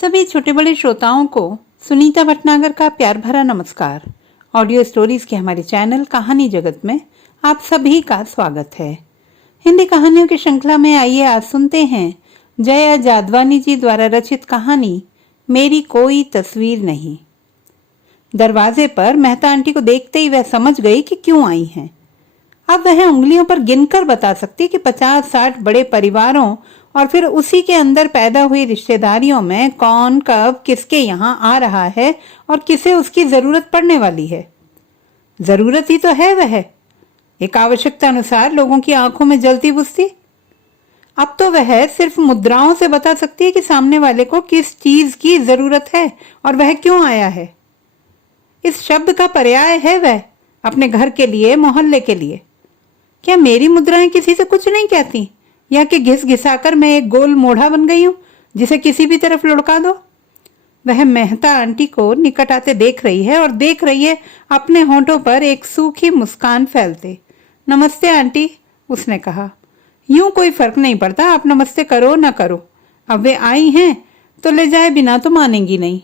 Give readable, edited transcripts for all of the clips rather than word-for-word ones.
सभी छोटे बड़े श्रोताओं को सुनीता भटनागर का प्यार भरा नमस्कार। ऑडियो स्टोरीज के हमारे चैनल कहानी जगत में आप सभी का स्वागत है। हिंदी कहानियों की श्रृंखला में आइए आज सुनते हैं जया जादवानी जी द्वारा रचित कहानी मेरी कोई तस्वीर नहीं। दरवाजे पर मेहता आंटी को देखते ही वह समझ गई कि क्यों आई हैं। अब वह उंगलियों पर गिनकर बता सकती कि 50-60 बड़े परिवारों और फिर उसी के अंदर पैदा हुई रिश्तेदारियों में कौन कब किसके यहाँ आ रहा है और किसे उसकी जरूरत पड़ने वाली है। जरूरत ही तो है वह, एक आवश्यकता अनुसार लोगों की आंखों में जलती बुझती। अब तो वह सिर्फ मुद्राओं से बता सकती है कि सामने वाले को किस चीज की जरूरत है और वह क्यों आया है। इस शब्द का पर्याय है वह अपने घर के लिए, मोहल्ले के लिए। क्या मेरी मुद्राएं किसी से कुछ नहीं कहती, या कि घिस घिसाकर मैं एक गोल मोढ़ा बन गई हूं जिसे किसी भी तरफ लुढ़का दो। वह मेहता आंटी को निकट आते देख रही है और देख रही है अपने होंठों पर एक सूखी मुस्कान फैलते। नमस्ते आंटी, उसने कहा। यूं कोई फर्क नहीं पड़ता, आप नमस्ते करो ना करो। अब वे आई हैं तो ले जाए बिना तो मानेंगी नहीं।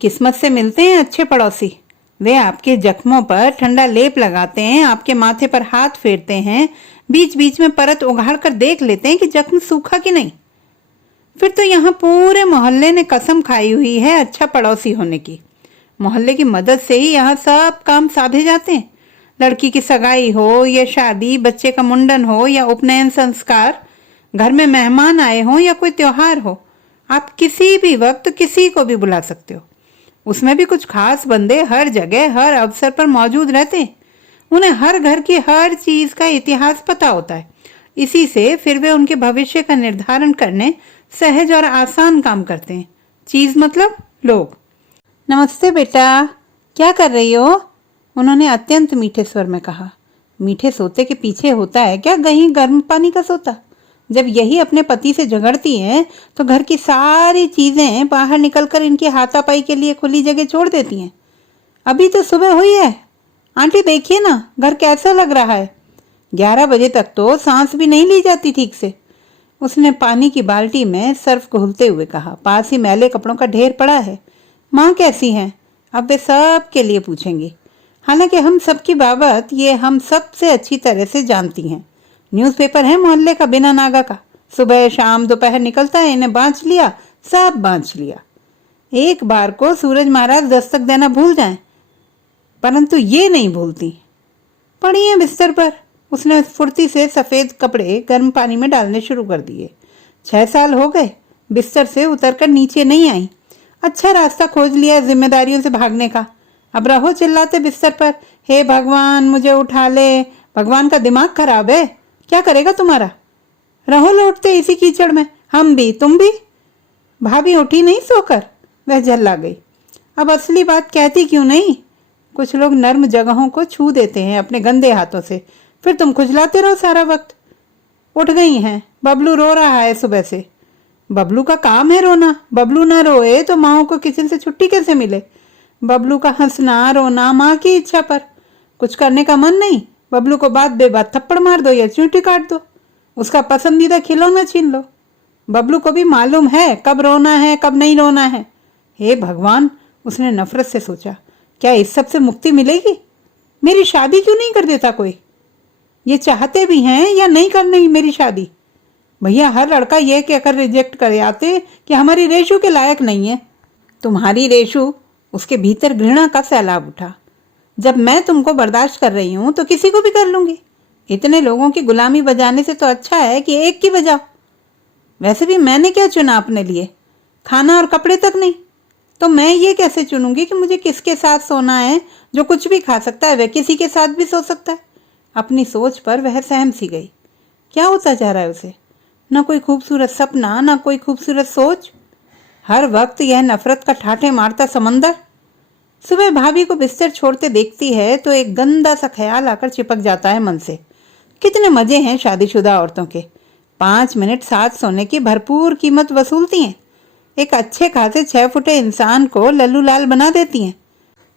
किस्मत से मिलते हैं अच्छे पड़ोसी। वे आपके जख्मों पर ठंडा लेप लगाते हैं, आपके माथे पर हाथ फेरते हैं, बीच बीच में परत उघाड़ कर देख लेते हैं कि जख्म सूखा कि नहीं। फिर तो यहाँ पूरे मोहल्ले ने कसम खाई हुई है अच्छा पड़ोसी होने की। मोहल्ले की मदद से ही यहाँ सब काम साधे जाते हैं। लड़की की सगाई हो या शादी, बच्चे का मुंडन हो या उपनयन संस्कार, घर में मेहमान आए हो या कोई त्योहार हो, आप किसी भी वक्त किसी को भी बुला सकते हो। उसमें भी कुछ खास बंदे हर जगह हर अवसर पर मौजूद रहते हैं। उन्हें हर घर की हर चीज का इतिहास पता होता है। इसी से फिर वे उनके भविष्य का निर्धारण करने सहज और आसान काम करते हैं। चीज मतलब लोग। नमस्ते बेटा, क्या कर रही हो? उन्होंने अत्यंत मीठे स्वर में कहा। मीठे सोते के पीछे होता है क्या कहीं गर्म पानी का सोता? जब यही अपने पति से झगड़ती हैं तो घर की सारी चीजें बाहर निकलकर इनकी हाथापाई के लिए खुली जगह छोड़ देती हैं। अभी तो सुबह हुई है, आंटी देखिए ना घर कैसा लग रहा है। 11 बजे तक तो सांस भी नहीं ली जाती ठीक से। उसने पानी की बाल्टी में सर्फ घोलते हुए कहा। पास ही मैले कपड़ों का ढेर पड़ा है। माँ कैसी हैं? अब वे सब के लिए पूछेंगी। हालांकि हम सबकी बाबत ये हम सबसे अच्छी तरह से जानती हैं। न्यूज़पेपर है मोहल्ले का बिना नागा का, सुबह शाम दोपहर निकलता है, इन्हें बांच लिया, सब बांच लिया। एक बार को सूरज महाराज दस्तक देना भूल जाएं, परंतु ये नहीं भूलती। पड़ी है बिस्तर पर। उसने फुर्ती से सफेद कपड़े गर्म पानी में डालने शुरू कर दिए। 6 साल हो गए बिस्तर से उतरकर नीचे नहीं आई। अच्छा रास्ता खोज लिया जिम्मेदारियों से भागने का। अब रहो चिल्लाते बिस्तर पर, हे भगवान मुझे उठा ले। भगवान का दिमाग खराब है, क्या करेगा तुम्हारा? रहो लौटते इसी कीचड़ में, हम भी तुम भी। भाभी उठी नहीं सोकर? वह झल्ला गई। अब असली बात कहती क्यों नहीं? कुछ लोग नर्म जगहों को छू देते हैं अपने गंदे हाथों से, फिर तुम खुजलाते रहो सारा वक्त। उठ गई हैं, बबलू रो रहा है सुबह से। बबलू का काम है रोना, बबलू ना रोए तो माओ को किचन से छुट्टी कैसे मिले? बबलू का हंसना रोना माँ की इच्छा पर। कुछ करने का मन नहीं, बबलू को बात बेबात थप्पड़ मार दो या चूंटी काट दो, उसका पसंदीदा खिलौना छीन लो। बबलू को भी मालूम है कब रोना है कब नहीं रोना है। हे भगवान, उसने नफरत से सोचा, क्या इस सब से मुक्ति मिलेगी? मेरी शादी क्यों नहीं कर देता कोई? ये चाहते भी हैं या नहीं करने मेरी शादी? भैया हर लड़का यह कहकर रिजेक्ट कर आते कि हमारी रेशु के लायक नहीं है। तुम्हारी रेशु? उसके भीतर घृणा का सैलाब उठा। जब मैं तुमको बर्दाश्त कर रही हूं तो किसी को भी कर लूंगी। इतने लोगों की गुलामी बजाने से तो अच्छा है कि एक की बजाओ। वैसे भी मैंने क्या चुना अपने लिए? खाना और कपड़े तक नहीं, तो मैं ये कैसे चुनूंगी कि मुझे किसके साथ सोना है? जो कुछ भी खा सकता है वह किसी के साथ भी सो सकता है। अपनी सोच पर वह सहम सी गई। क्या होता जा रहा है उसे? ना कोई खूबसूरत सपना, ना कोई खूबसूरत सोच, हर वक्त यह नफरत का ठाठे मारता समंदर। सुबह भाभी को बिस्तर छोड़ते देखती है तो एक गंदा सा ख्याल आकर चिपक जाता है मन से। कितने मजे हैं शादीशुदा औरतों के। 5 मिनट साथ सोने की भरपूर कीमत वसूलती हैं। एक अच्छे खासे 6 फुटे इंसान को लल्लू लाल बना देती हैं।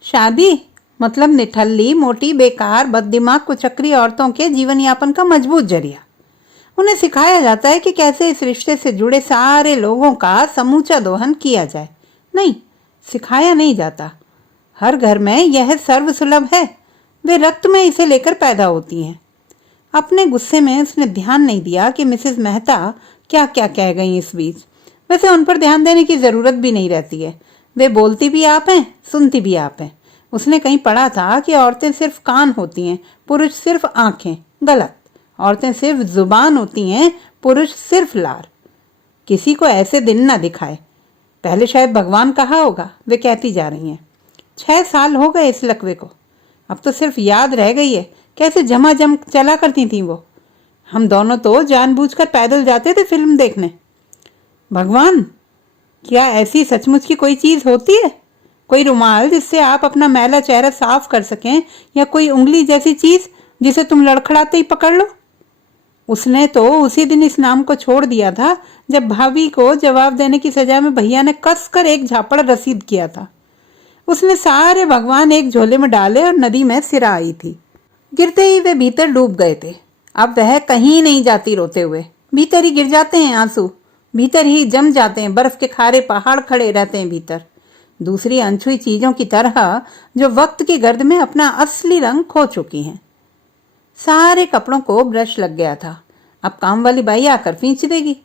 शादी मतलब निठल्ली मोटी बेकार बददिमाग कुचक्री औरतों के जीवन यापन का मजबूत जरिया। उन्हें सिखाया जाता है कि कैसे इस रिश्ते से जुड़े सारे लोगों का समूचा दोहन किया जाए। नहीं, सिखाया नहीं जाता। हर घर में यह सर्वसुलभ है। वे रक्त में इसे लेकर पैदा होती हैं। अपने गुस्से में उसने ध्यान नहीं दिया कि मिसेस मेहता क्या क्या कह गई इस बीच। वैसे उन पर ध्यान देने की जरूरत भी नहीं रहती है। वे बोलती भी आप हैं, सुनती भी आप हैं। उसने कहीं पढ़ा था कि औरतें सिर्फ कान होती हैं, पुरुष सिर्फ आंखें। गलत। औरतें सिर्फ जुबान होती हैं, पुरुष सिर्फ लार। किसी को ऐसे दिन ना दिखाए। पहले शायद भगवान कहा होगा, वे कहती जा रही हैं। 6 साल हो गए इस लकवे को। अब तो सिर्फ याद रह गई है कैसे झमाझम चला करती थी वो। हम दोनों तो जानबूझकर पैदल जाते थे फिल्म देखने। भगवान, क्या ऐसी सचमुच की कोई चीज होती है? कोई रुमाल जिससे आप अपना मैला चेहरा साफ कर सकें, या कोई उंगली जैसी चीज जिसे तुम लड़खड़ाते ही पकड़ लो? उसने तो उसी दिन इस नाम को छोड़ दिया था जब भाभी को जवाब देने की सजा में भैया ने कसकर एक झापड़ रसीद किया था। उसने सारे भगवान एक झोले में डाले और नदी में सिरा आई थी। गिरते ही वे भीतर डूब गए थे। अब वह कहीं नहीं जाती रोते हुए। भीतर ही गिर जाते हैं आंसू, भीतर ही जम जाते हैं। बर्फ के खारे पहाड़ खड़े रहते हैं भीतर, दूसरी अनछुई चीजों की तरह जो वक्त की गर्द में अपना असली रंग खो चुकी हैं। सारे कपड़ों को ब्रश लग गया था। अब काम वाली बाई आकर खींच देगी।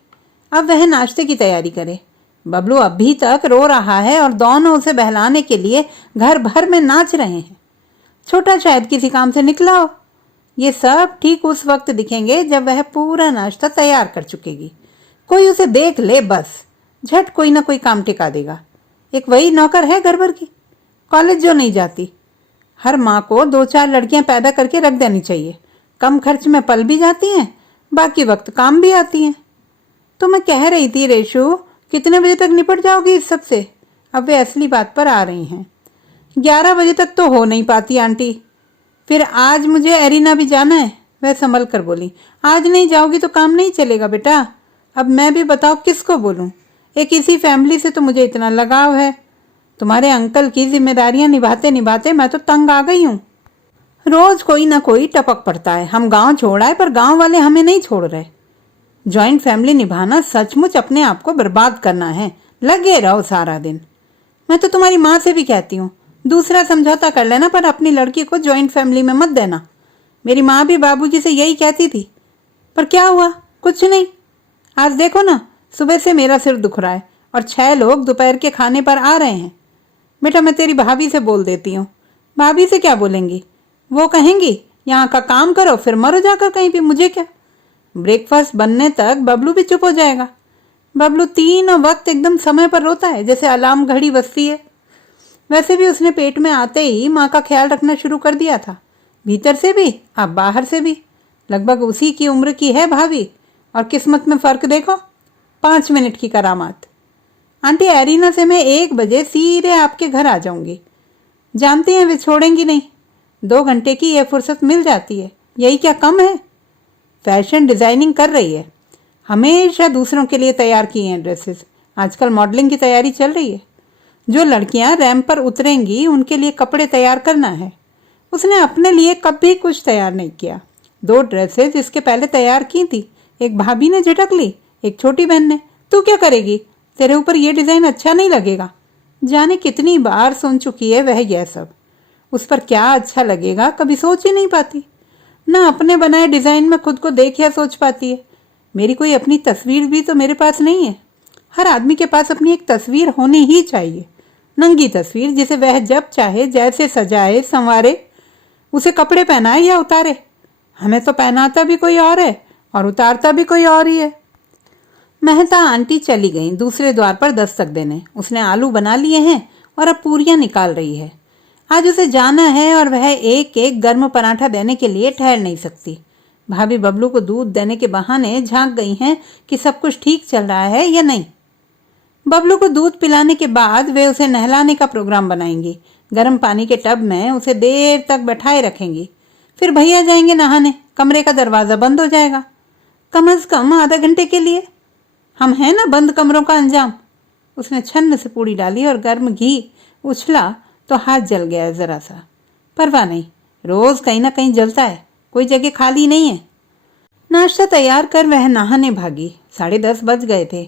अब वह नाश्ते की तैयारी करे। बबलू अभी तक रो रहा है और दोनों उसे बहलाने के लिए घर भर में नाच रहे हैं। छोटा शायद किसी काम से निकला हो। ये सब ठीक उस वक्त दिखेंगे जब वह पूरा नाश्ता तैयार कर चुकेगी। कोई उसे देख ले बस, झट कोई ना कोई काम टिका देगा। एक वही नौकर है घर भर की, कॉलेज जो नहीं जाती। हर माँ को 2-4 लड़कियां पैदा करके रख देनी चाहिए। कम खर्च में पल भी जाती हैं, बाकी वक्त काम भी आती हैं। तो मैं कह रही थी रेशु, कितने बजे तक निपट जाओगी इस सब से? अब वे असली बात पर आ रही हैं। 11 बजे तक तो हो नहीं पाती आंटी। फिर आज मुझे एरिना भी जाना है। वह संभल कर बोली, आज नहीं जाओगी तो काम नहीं चलेगा बेटा। अब मैं भी बताओ किसको बोलूं? एक इसी फैमिली से तो मुझे इतना लगाव है। तुम्हारे अंकल की जिम्मेदारियां निभाते निभाते मैं तो तंग आ गई हूं। रोज कोई ना कोई टपक पड़ता है। हम गांव छोड़ आए पर गांव वाले हमें नहीं छोड़ रहे। ज्वाइंट फैमिली निभाना सचमुच अपने आप को बर्बाद करना है। लगे रहो सारा दिन। मैं तो तुम्हारी माँ से भी कहती हूँ, दूसरा समझौता कर लेना पर अपनी लड़की को ज्वाइंट फैमिली में मत देना। मेरी माँ भी बाबूजी से यही कहती थी, पर क्या हुआ? कुछ नहीं। आज देखो ना, सुबह से मेरा सिर दुख रहा है और 6 लोग दोपहर के खाने पर आ रहे हैं। बेटा मैं तेरी भाभी से बोल देती हूँ। भाभी से क्या बोलेंगी? वो कहेंगी यहाँ का काम करो फिर मरो जाकर कहीं भी, मुझे क्या। ब्रेकफास्ट बनने तक बबलू भी चुप हो जाएगा। बबलू तीनों वक्त एकदम समय पर रोता है, जैसे अलार्म घड़ी बजती है। वैसे भी उसने पेट में आते ही माँ का ख्याल रखना शुरू कर दिया था, भीतर से भी अब बाहर से भी। लगभग उसी की उम्र की है भाभी, और किस्मत में फर्क देखो, 5 मिनट की करामात। आंटी एरिना से मैं 1 बजे सीधे आपके घर आ जाऊंगी। जानती हैं वे छोड़ेंगी नहीं। 2 घंटे की यह फुर्सत मिल जाती है, यही क्या कम है? फैशन डिजाइनिंग कर रही है, हमेशा दूसरों के लिए तैयार की हैं ड्रेसेस। आजकल मॉडलिंग की तैयारी चल रही है। जो लड़कियां रैंप पर उतरेंगी उनके लिए कपड़े तैयार करना है। उसने अपने लिए कभी कुछ तैयार नहीं किया। 2 ड्रेसेस इसके पहले तैयार की थी, एक भाभी ने झटक ली, एक छोटी बहन ने। तू क्या करेगी? तेरे ऊपर ये डिजाइन अच्छा नहीं लगेगा। जाने कितनी बार सुन चुकी है वह यह सब। उस पर क्या अच्छा लगेगा कभी सोच ही नहीं पाती। ना अपने बनाए डिजाइन में खुद को देख या सोच पाती है। मेरी कोई अपनी तस्वीर भी तो मेरे पास नहीं है। हर आदमी के पास अपनी एक तस्वीर होनी ही चाहिए, नंगी तस्वीर जिसे वह जब चाहे जैसे सजाए संवारे, उसे कपड़े पहनाए या उतारे। हमें तो पहनाता भी कोई और है और उतारता भी कोई और ही है। मेहता आंटी चली गई दूसरे द्वार पर दस्तक देने। उसने आलू बना लिए हैं और अब पूरियां निकाल रही है। आज उसे जाना है और वह एक एक गर्म पराठा देने के लिए ठहर नहीं सकती। भाभी बबलू को दूध देने के बहाने झांक गई हैं कि सब कुछ ठीक चल रहा है या नहीं। बबलू को दूध पिलाने के बाद वे उसे नहलाने का प्रोग्राम बनाएंगी। गर्म पानी के टब में उसे देर तक बैठाए रखेंगी। फिर भैया जाएंगे नहाने, कमरे का दरवाजा बंद हो जाएगा, कम से कम आधा घंटे के लिए। हम हैं ना बंद कमरों का अंजाम। उसने छन्न से पूड़ी डाली और गर्म घी उछला तो हाथ जल गया जरा सा। परवाह नहीं, रोज कहीं ना कहीं जलता है, कोई जगह खाली नहीं है। नाश्ता तैयार कर वह नहाने भागी। 10:30 बज गए थे।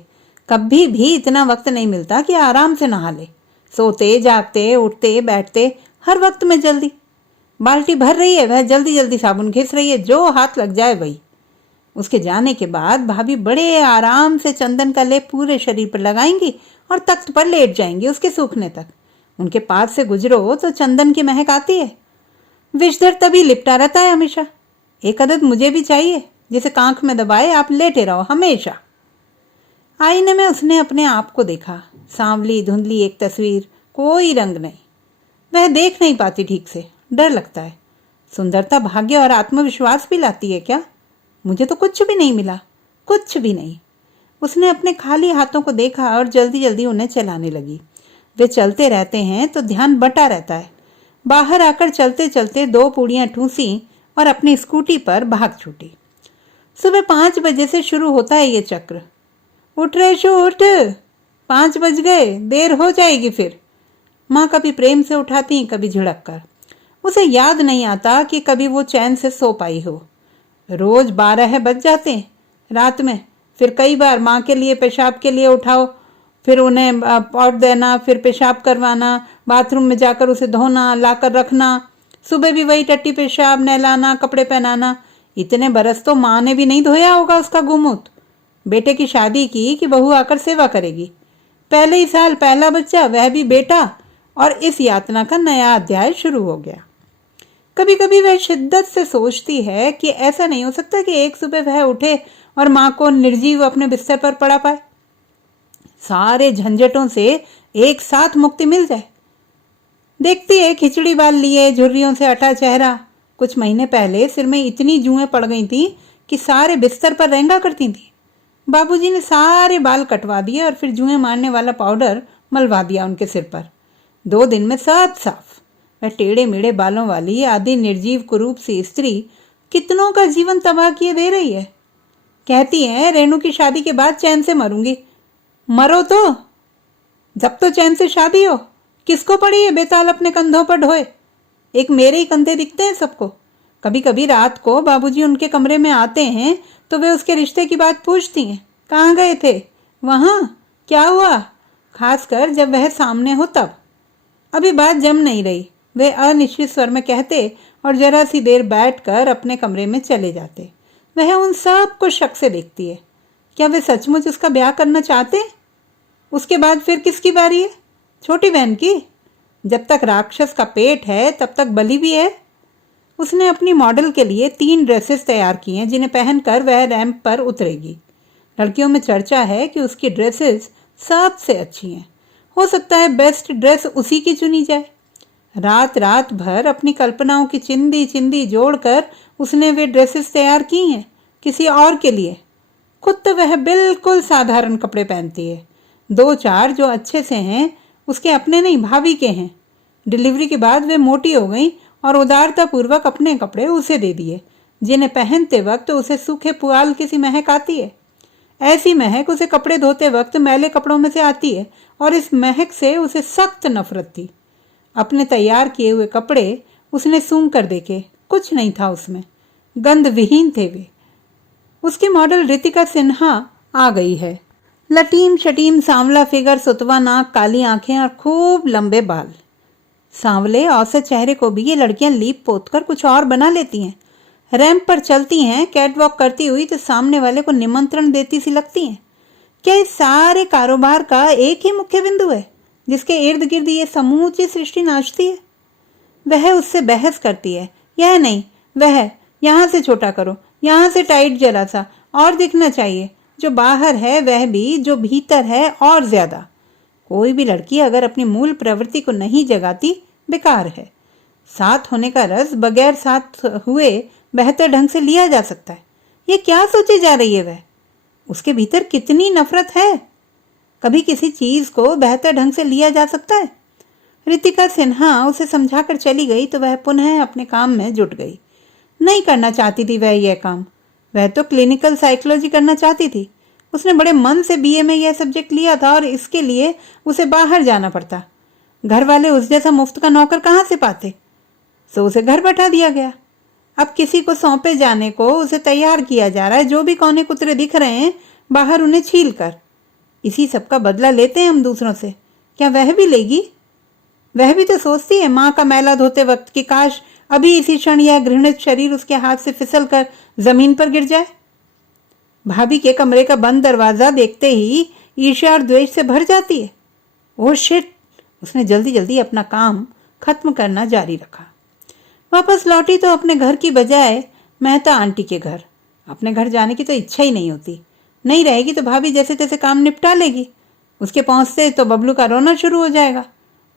कभी भी इतना वक्त नहीं मिलता कि आराम से नहा ले। सोते जागते उठते बैठते हर वक्त में जल्दी। बाल्टी भर रही है, वह जल्दी जल्दी साबुन घिस रही है, जो हाथ लग जाए वही। उसके जाने के बाद भाभी बड़े आराम से चंदन का लेप पूरे शरीर पर लगाएंगी और तख्त पर लेट जाएंगी उसके सूखने तक। उनके पास से गुजरो तो चंदन की महक आती है। विषधर तभी लिपटा रहता है हमेशा। एक आदत मुझे भी चाहिए, जिसे कांख में दबाए आप लेटे रहो हमेशा। आईने में उसने अपने आप को देखा। सांवली धुंधली एक तस्वीर, कोई रंग नहीं। वह देख नहीं पाती ठीक से, डर लगता है। सुंदरता भाग्य और आत्मविश्वास भी लाती है क्या? मुझे तो कुछ भी नहीं मिला, कुछ भी नहीं। उसने अपने खाली हाथों को देखा और जल्दी जल्दी उन्हें चलाने लगी। वे चलते रहते हैं तो ध्यान बटा रहता है। बाहर आकर चलते चलते 2 पूड़ियां ठूसी और अपनी स्कूटी पर भाग छूटी। सुबह 5 बजे से शुरू होता है ये चक्र। उठ रेशु उठ, 5 बज गए, देर हो जाएगी फिर। माँ कभी प्रेम से उठाती, कभी झिड़क कर। उसे याद नहीं आता कि कभी वो चैन से सो पाई हो। रोज 12 बज जाते रात में। फिर कई बार माँ के लिए पेशाब के लिए उठाओ, फिर उन्हें पॉट देना, फिर पेशाब करवाना, बाथरूम में जाकर उसे धोना, लाकर रखना, सुबह भी वही टट्टी पेशाब, नहलाना, कपड़े पहनाना। इतने बरस तो माँ ने भी नहीं धोया होगा उसका गुमूत। बेटे की शादी की कि बहू आकर सेवा करेगी। पहले ही साल पहला बच्चा, वह भी बेटा, और इस यातना का नया अध्याय शुरू हो गया। कभी कभी वह शिद्दत से सोचती है कि ऐसा नहीं हो सकता कि एक सुबह वह उठे और माँ को निर्जीव अपने बिस्तर पर पड़ा पाए। सारे झंझटों से एक साथ मुक्ति मिल जाए। देखती है खिचड़ी बाल लिए, झुर्रियों से अटा चेहरा। कुछ महीने पहले सिर में इतनी जुएं पड़ गई थी कि सारे बिस्तर पर रेंगा करती थी। बाबूजी ने सारे बाल कटवा दिए और फिर जुएं मारने वाला पाउडर मलवा दिया उनके सिर पर। 2 दिन में सब साफ। वह टेढ़े मेढ़े बालों वाली आदि निर्जीव कुरूप सी स्त्री कितनों का जीवन तबाह किए दे रही है। कहती है रेणु की शादी के बाद चैन से मरूंगी। मरो तो, जब तो चैन से शादी हो। किसको पड़ी है बेताल अपने कंधों पर ढोए? एक मेरे ही कंधे दिखते हैं सबको। कभी कभी रात को बाबूजी उनके कमरे में आते हैं तो वे उसके रिश्ते की बात पूछती हैं। कहाँ गए थे? वहाँ। क्या हुआ? खासकर जब वह सामने हो तब। अभी बात जम नहीं रही, वे अनिश्चित स्वर में कहते और जरा सी देर बैठकर अपने कमरे में चले जाते। वह उन सब को शक से देखती है। क्या वे सचमुच उसका ब्याह करना चाहते? उसके बाद फिर किसकी बारी है? छोटी बहन की। जब तक राक्षस का पेट है तब तक बलि भी है। उसने अपनी मॉडल के लिए 3 ड्रेसेस तैयार की हैं जिन्हें पहनकर वह रैंप पर उतरेगी। लड़कियों में चर्चा है कि उसकी ड्रेसेस सबसे अच्छी हैं। हो सकता है बेस्ट ड्रेस उसी की चुनी जाए। रात रात भर अपनी कल्पनाओं की चिंदी चिंदी जोड़कर उसने वे ड्रेसेस तैयार की हैं किसी और के लिए। खुद तो वह बिल्कुल साधारण कपड़े पहनती है। 2-4 जो अच्छे से हैं उसके अपने नहीं, भाभी के हैं। डिलीवरी के बाद वे मोटी हो गई और उदारतापूर्वक अपने कपड़े उसे दे दिए, जिन्हें पहनते वक्त उसे सूखे पुआल की सी महक आती है। ऐसी महक उसे कपड़े धोते वक्त मैले कपड़ों में से आती है और इस महक से उसे सख्त नफरत थी। अपने तैयार किए हुए कपड़े उसने सूंघ कर देखे, कुछ नहीं था उसमें, गंध विहीन थे वे। उसकी मॉडल रितिका सिन्हा आ गई है। लटीम शटीम सांवला फिगर, सुतवा नाक, काली आंखें और खूब लंबे बाल। सांवले औसत चेहरे को भी ये लड़कियां लीप पोत कर कुछ और बना लेती हैं। रैंप पर चलती हैं कैटवॉक करती हुई तो सामने वाले को निमंत्रण देती सी लगती हैं। क्या इस सारे कारोबार का एक ही मुख्य बिंदु है जिसके इर्द गिर्द ये समूची सृष्टि नाचती है? वह उससे बहस करती है, यह नहीं वह, यहाँ से छोटा करो, यहाँ से टाइट जरा सा और दिखना चाहिए। जो बाहर है वह भी, जो भीतर है और ज्यादा। कोई भी लड़की अगर अपनी मूल प्रवृत्ति को नहीं जगाती बेकार है। साथ होने का रस बगैर साथ हुए बेहतर ढंग से लिया जा सकता है। ये क्या सोची जा रही है वह? उसके भीतर कितनी नफरत है। कभी किसी चीज को बेहतर ढंग से लिया जा सकता है? रितिका सिन्हा उसे समझाकर चली गई तो वह पुनः अपने काम में जुट गई। नहीं करना चाहती थी वह यह काम। वह तो क्लिनिकल साइकोलॉजी करना चाहती थी। उसने बड़े मन से बीए में यह सब्जेक्ट लिया था और इसके लिए उसे बाहर जाना पड़ता। घर वाले उस जैसा मुफ्त का नौकर कहाँ से पाते, सो उसे घर बैठा दिया गया। अब किसी को सौंपे जाने को उसे तैयार किया जा रहा है। जो भी कौने कुतरे दिख रहे हैं बाहर उन्हें छील कर। इसी सब का बदला लेते हैं हम दूसरों से। क्या वह भी लेगी? वह भी तो सोचती है माँ का मैला धोते वक्त कि काश अभी इसी क्षण यह घृणित शरीर उसके हाथ से फिसल कर जमीन पर गिर जाए। भाभी के कमरे का बंद दरवाजा देखते ही ईर्ष्या और द्वेष से भर जाती है। Oh shit! उसने जल्दी जल्दी अपना काम खत्म करना जारी रखा। वापस लौटी तो अपने घर की बजाय मेहता आंटी के घर। अपने घर जाने की तो इच्छा ही नहीं होती। नहीं रहेगी तो भाभी जैसे तैसे काम निपटा लेगी। उसके पहुंचते तो बबलू का रोना शुरू हो जाएगा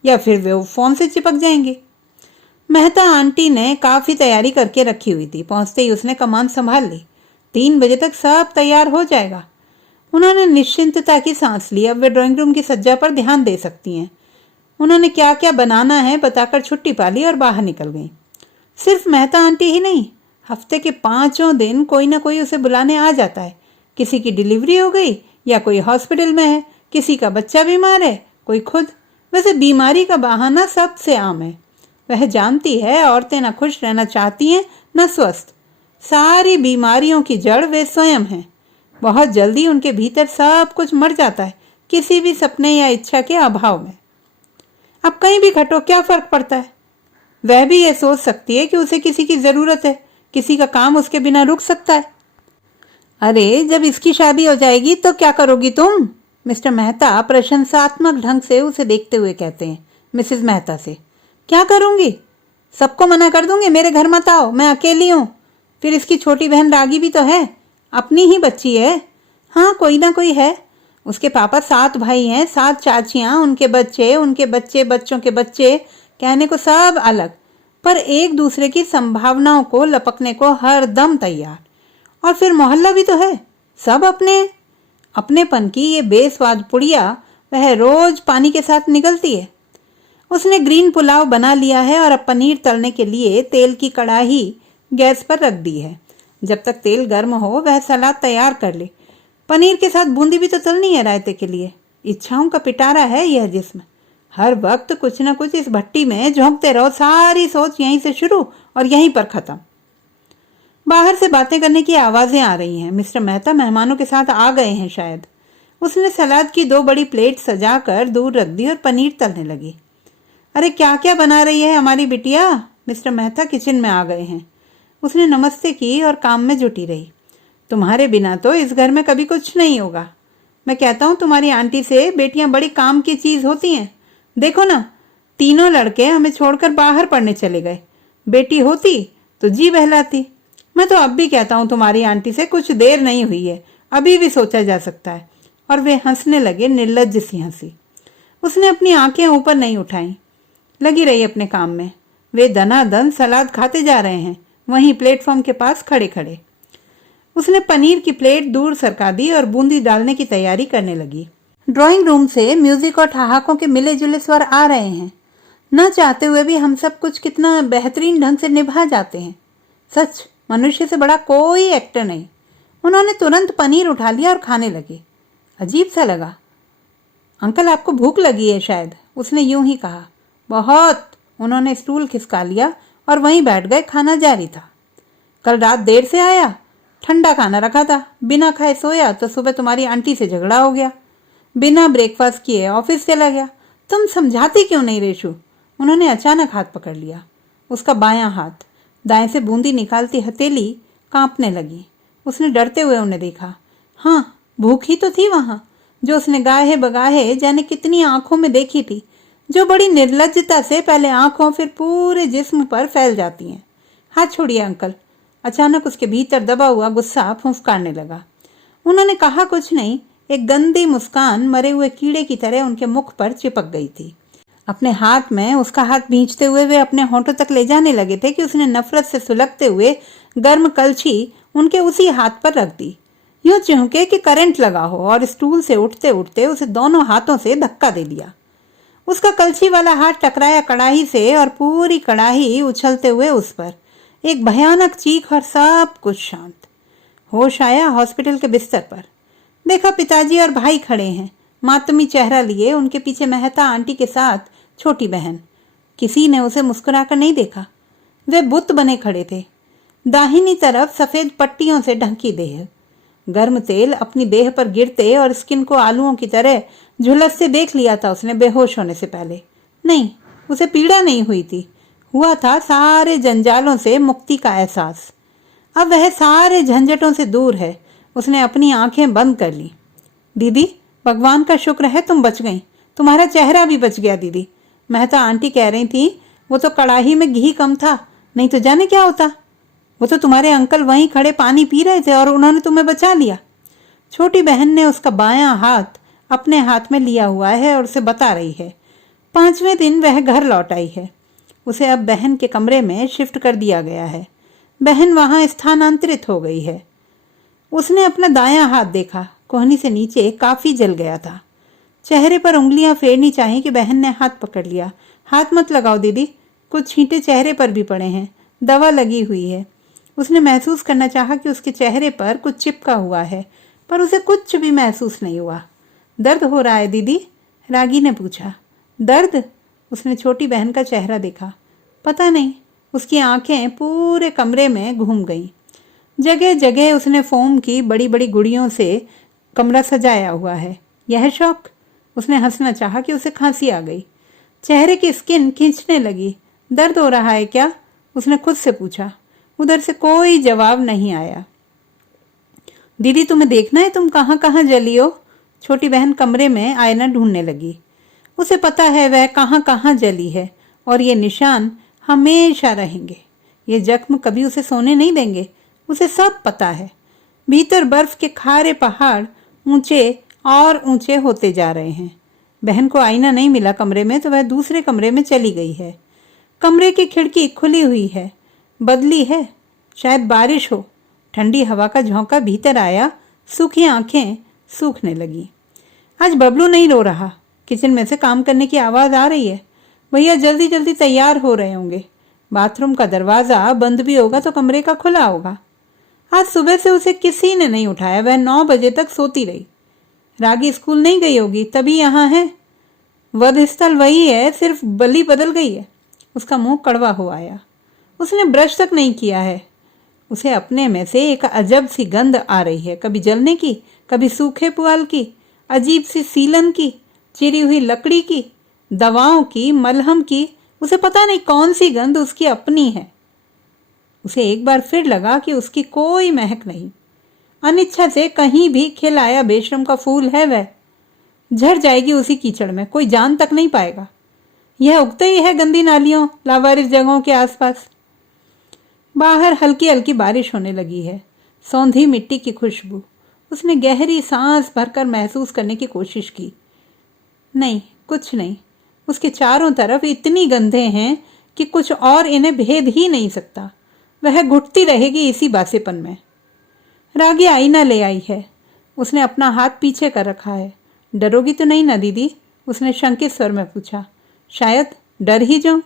या फिर वे फोन से चिपक जाएंगे। मेहता आंटी ने काफी तैयारी करके रखी हुई थी। पहुंचते ही उसने कमान संभाल ली। 3 बजे तक सब तैयार हो जाएगा। उन्होंने निश्चिंतता की सांस ली। अब वे ड्राइंग रूम की सज्जा पर ध्यान दे सकती हैं। उन्होंने क्या क्या बनाना है बताकर छुट्टी पा ली और बाहर निकल गई। सिर्फ मेहता आंटी ही नहीं, हफ्ते के 5 दिन कोई ना कोई उसे बुलाने आ जाता है। किसी की डिलीवरी हो गई या कोई हॉस्पिटल में है, किसी का बच्चा बीमार है, कोई खुद। वैसे बीमारी का बहाना सबसे आम है। वह जानती है औरतें न खुश रहना चाहती हैं न स्वस्थ। सारी बीमारियों की जड़ वे स्वयं हैं। बहुत जल्दी उनके भीतर सब कुछ मर जाता है, किसी भी सपने या इच्छा के अभाव में। अब कहीं भी खटो क्या फर्क पड़ता है। वह भी ये सोच सकती है कि उसे किसी की जरूरत है, किसी का काम उसके बिना रुक सकता है। अरे जब इसकी शादी हो जाएगी तो क्या करोगी तुम? मिस्टर मेहता प्रशंसात्मक ढंग से उसे देखते हुए कहते हैं मिसेस मेहता से। क्या करूंगी? सबको मना कर दूंगी मेरे घर मत आओ, मैं अकेली हूं। फिर इसकी छोटी बहन रागी भी तो है, अपनी ही बच्ची है। हाँ कोई ना कोई है। उसके पापा 7 भाई हैं, 7 चाचियां, उनके बच्चे बच्चों के बच्चे, कहने को सब अलग, पर एक दूसरे की संभावनाओं को लपकने को हर दम तैयार। और फिर मोहल्ला भी तो है, सब अपने। अपनेपन की ये बेस्वाद पुड़िया वह रोज पानी के साथ निगलती है। उसने ग्रीन पुलाव बना लिया है और अब पनीर तलने के लिए तेल की कड़ाही गैस पर रख दी है। जब तक तेल गर्म हो वह सलाद तैयार कर ले। पनीर के साथ बूंदी भी तो तलनी है रायते के लिए। इच्छाओं का पिटारा है यह जिस्म। हर वक्त कुछ न कुछ इस भट्टी में झोंकते रहो। सारी सोच यहीं से शुरू और यहीं पर खत्म। बाहर से बातें करने की आवाजें आ रही हैं। मिस्टर मेहता मेहमानों के साथ आ गए हैं शायद। उसने सलाद की 2 बड़ी प्लेट सजाकर दूर रख दी और पनीर तलने लगी। अरे क्या क्या बना रही है हमारी बिटिया? मिस्टर मेहता किचन में आ गए हैं। उसने नमस्ते की और काम में जुटी रही। तुम्हारे बिना तो इस घर में कभी कुछ नहीं होगा। मैं कहता हूँ तुम्हारी आंटी से बेटियां बड़ी काम की चीज होती हैं। देखो ना, तीनों लड़के हमें छोड़कर बाहर पढ़ने चले गए। बेटी होती तो जी बहलाती। मैं तो अब भी कहता हूँ तुम्हारी आंटी से कुछ देर नहीं हुई है, अभी भी सोचा जा सकता है। और वे हंसने लगे, निर्लज्ज सी हंसी। उसने अपनी आंखें ऊपर नहीं उठाई, लगी रही अपने काम में। वे दनादन सलाद खाते जा रहे हैं, वहीं प्लेटफॉर्म के पास खड़े खड़े। उसने पनीर की प्लेट दूर सरका दी और बूंदी डालने की तैयारी करने लगी। ड्राइंग रूम से म्यूजिक और ठहाकों के मिले जुले स्वर आ रहे हैं। न चाहते हुए भी हम सब कुछ कितना बेहतरीन ढंग से निभा जाते हैं। सच, मनुष्य से बड़ा कोई एक्टर नहीं। उन्होंने तुरंत पनीर उठा लिया और खाने लगे। अजीब सा लगा। अंकल आपको भूख लगी है शायद, उसने यूं ही कहा। बहुत। उन्होंने स्टूल खिसका लिया और वहीं बैठ गए। खाना जारी था। कल रात देर से आया, ठंडा खाना रखा था, बिना खाए सोया तो सुबह तुम्हारी आंटी से झगड़ा हो गया। बिना ब्रेकफास्ट किए ऑफिस चला गया। तुम समझाती क्यों नहीं रेशु? उन्होंने अचानक हाथ पकड़ लिया। उसका बायां हाथ। दाएं से बूंदी निकालती हथेली कांपने लगी। उसने डरते हुए उन्हें देखा। हाँ, भूख ही तो थी वहां, जो उसने गाहे बगाहे जाने कितनी आंखों में देखी थी, जो बड़ी निर्लज्जता से पहले आंखों फिर पूरे जिस्म पर फैल जाती हैं। हाथ छोड़िए अंकल। अचानक उसके भीतर दबा हुआ गुस्सा फुंफकारने लगा। उन्होंने कहा कुछ नहीं। एक गंदी मुस्कान मरे हुए कीड़े की तरह उनके मुख पर चिपक गई थी। अपने हाथ में उसका हाथ भींचते हुए वे अपने होंठों तक ले जाने लगे थे कि उसने नफरत से सुलगते हुए गर्म कलछी उनके उसी हाथ पर रख दी। यूं चौंके कि करंट लगा हो और स्टूल से उठते उठते उसे दोनों हाथों से धक्का दे दिया। उसका कलछी वाला हाथ टकराया कड़ाही से और पूरी कड़ाही उछलते हुए उस पर। एक भयानक चीख और सब कुछ शांत। होश आया हॉस्पिटल के बिस्तर पर। देखा पिताजी और भाई खड़े हैं, मातमी चेहरा लिए। उनके पीछे मेहता आंटी के साथ छोटी बहन। किसी ने उसे मुस्कुराकर नहीं देखा। वे बुत बने खड़े थे। दाहिनी तरफ सफेद पट्टियों से ढकी देह। गर्म तेल अपनी देह पर गिरते और स्किन को आलूओं की तरह झुलसते देख लिया था उसने बेहोश होने से पहले। नहीं, उसे पीड़ा नहीं हुई थी, हुआ था सारे जंजालों से मुक्ति का एहसास। अब वह सारे झंझटों से दूर है। उसने अपनी आंखें बंद कर ली। दीदी, भगवान का शुक्र है तुम बच गई, तुम्हारा चेहरा भी बच गया दीदी। मेहता आंटी कह रही थी वो तो कड़ाही में घी कम था, नहीं तो जाने क्या होता। वो तो तुम्हारे अंकल वहीं खड़े पानी पी रहे थे और उन्होंने तुम्हें बचा लिया। छोटी बहन ने उसका बायां हाथ अपने हाथ में लिया हुआ है और उसे बता रही है। 5वें दिन वह घर लौट आई है। उसे अब बहन के कमरे में शिफ्ट कर दिया गया है। बहन वहां स्थानांतरित हो गई है। उसने अपना दायां हाथ देखा, कोहनी से नीचे काफी जल गया था। चेहरे पर उंगलियां फेरनी चाहिए कि बहन ने हाथ पकड़ लिया। हाथ मत लगाओ दीदी, कुछ छींटे चेहरे पर भी पड़े हैं, दवा लगी हुई है। उसने महसूस करना चाहा कि उसके चेहरे पर कुछ चिपका हुआ है, पर उसे कुछ भी महसूस नहीं हुआ। दर्द हो रहा है दीदी? रागी ने पूछा। दर्द? उसने छोटी बहन का चेहरा देखा। पता नहीं। उसकी आंखें पूरे कमरे में घूम गईं। जगह जगह उसने फोम की बड़ी बड़ी गुड़ियों से कमरा सजाया हुआ है। यह शौक? उसने हंसना चाहा कि उसे खांसी आ गई। चेहरे की स्किन खींचने लगी। दर्द हो रहा है क्या? उसने खुद से पूछा। उधर से कोई जवाब नहीं आया। दीदी, तुम्हें देखना है तुम कहाँ कहाँ जली हो? छोटी बहन कमरे में आईना ढूंढने लगी। उसे पता है वह कहाँ कहाँ जली है और ये निशान हमेशा रहेंगे। ये जख्म कभी उसे सोने नहीं देंगे। उसे सब पता है। भीतर बर्फ के खारे पहाड़ ऊंचे और ऊंचे होते जा रहे हैं। बहन को आईना नहीं मिला कमरे में तो वह दूसरे कमरे में चली गई है। कमरे की खिड़की खुली हुई है। बदली है, शायद बारिश हो। ठंडी हवा का झोंका भीतर आया। सूखी आंखें सूखने लगी। आज बबलू नहीं रो रहा। किचन में से काम करने की आवाज आ रही है। भैया जल्दी जल्दी तैयार हो रहे होंगे। बाथरूम का दरवाजा बंद भी होगा तो कमरे का खुला होगा। आज सुबह से उसे किसी ने नहीं उठाया। वह 9 बजे तक सोती रही। रागी स्कूल नहीं गई होगी, तभी यहाँ है। वध स्थल वही है, सिर्फ बलि बदल गई है। उसका मुंह कड़वा हो आया। उसने ब्रश तक नहीं किया है। उसे अपने में से एक अजब सी गंध आ रही है, कभी जलने की, कभी सूखे पुआल की, अजीब सी सीलन की, चिरी हुई लकड़ी की, दवाओं की, मलहम की। उसे पता नहीं कौन सी गंध उसकी अपनी है। उसे एक बार फिर लगा कि उसकी कोई महक नहीं। अनिच्छा से कहीं भी खिल आया बेशरम का फूल है वह। झड़ जाएगी उसी कीचड़ में, कोई जान तक नहीं पाएगा। यह उगते ही है गंदी नालियों, लावारिस जगहों के आसपास। बाहर हल्की हल्की बारिश होने लगी है। सौंधी मिट्टी की खुशबू। उसने गहरी सांस भरकर महसूस करने की कोशिश की। नहीं, कुछ नहीं। उसके चारों तरफ इतनी गंधे हैं कि कुछ और इन्हें भेद ही नहीं सकता। वह घुटती रहेगी इसी बासेपन में। रागी आईना ले आई है। उसने अपना हाथ पीछे कर रखा है। डरोगी तो नहीं ना दीदी? उसने शंकित स्वर में पूछा। शायद डर ही जाऊं।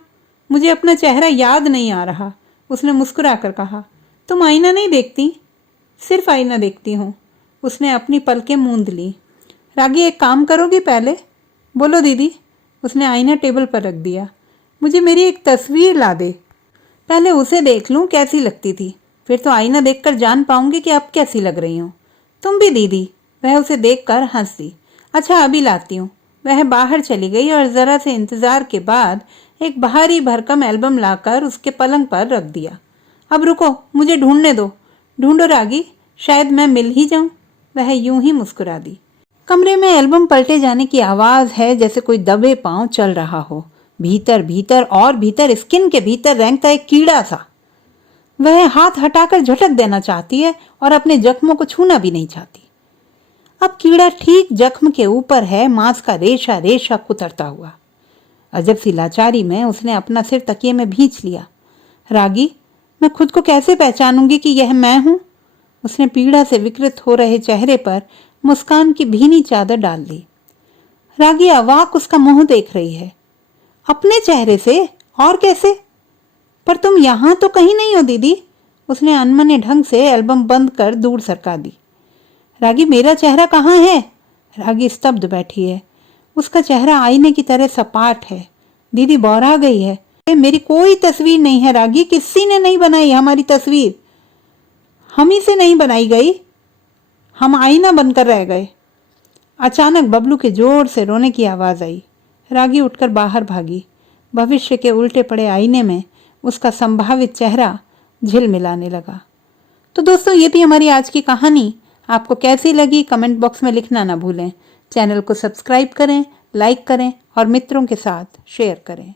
मुझे अपना चेहरा याद नहीं आ रहा। उसने मुस्कुराकर कहा। तुम आईना नहीं देखती? सिर्फ आईना देखती हूँ। उसने अपनी पलकें मूंद ली। रागी, एक काम करोगी पहले? बोलो दीदी। उसने आईना टेबल पर रख दिया। मुझे मेरी एक तस्वीर ला दे। पहले उसे देख लूं कैसी लगती थी, फिर तो आईना देखकर जान पाऊंगी कि अब कैसी लग रही हूँ। तुम भी दीदी। वह उसे देखकर हंस दी। अच्छा, अभी लाती हूँ। वह बाहर चली गई और जरा से इंतजार के बाद एक भारी भरकम एल्बम लाकर उसके पलंग पर रख दिया। अब रुको, मुझे ढूंढने दो। ढूंढो रागी, शायद मैं मिल ही जाऊं। वह यूं ही मुस्कुरा दी। कमरे में एल्बम पलटे जाने की आवाज है, जैसे कोई दबे पांव चल रहा हो। भीतर भीतर और भीतर, स्किन के भीतर रेंगता एक कीड़ा सा। वह हाथ हटाकर झटक देना चाहती है और अपने जख्मों को छूना भी नहीं चाहती। अब कीड़ा ठीक जख्म के ऊपर है, मांस का रेशा रेशा कुतरता हुआ। अजब सी लाचारी में उसने अपना सिर तकिए में भींच लिया। रागी, मैं खुद को कैसे पहचानूंगी कि यह मैं हूं? उसने पीड़ा से विकृत हो रहे चेहरे पर मुस्कान की भीनी चादर डाल दी। रागी अवाक उसका मुंह देख रही है। अपने चेहरे से? और कैसे? पर तुम यहां तो कहीं नहीं हो दीदी। उसने अनमने ढंग से एल्बम बंद कर दूर सरका दी। रागी, मेरा चेहरा कहाँ है? रागी स्तब्ध बैठी है। उसका चेहरा आईने की तरह सपाट है। दीदी बौरा गई है। मेरी कोई तस्वीर नहीं है रागी, किसी ने नहीं बनाई हमारी तस्वीर। हम ही से नहीं बनाई गई, हम आईना बनकर रह गए। अचानक बबलू के जोर से रोने की आवाज आई। रागी उठकर बाहर भागी। भविष्य के उल्टे पड़े आईने में उसका संभावित चेहरा झिलमिलाने लगा। तो दोस्तों, ये थी हमारी आज की कहानी। आपको कैसी लगी कमेंट बॉक्स में लिखना ना भूलें। चैनल को सब्सक्राइब करें, लाइक करें और मित्रों के साथ शेयर करें।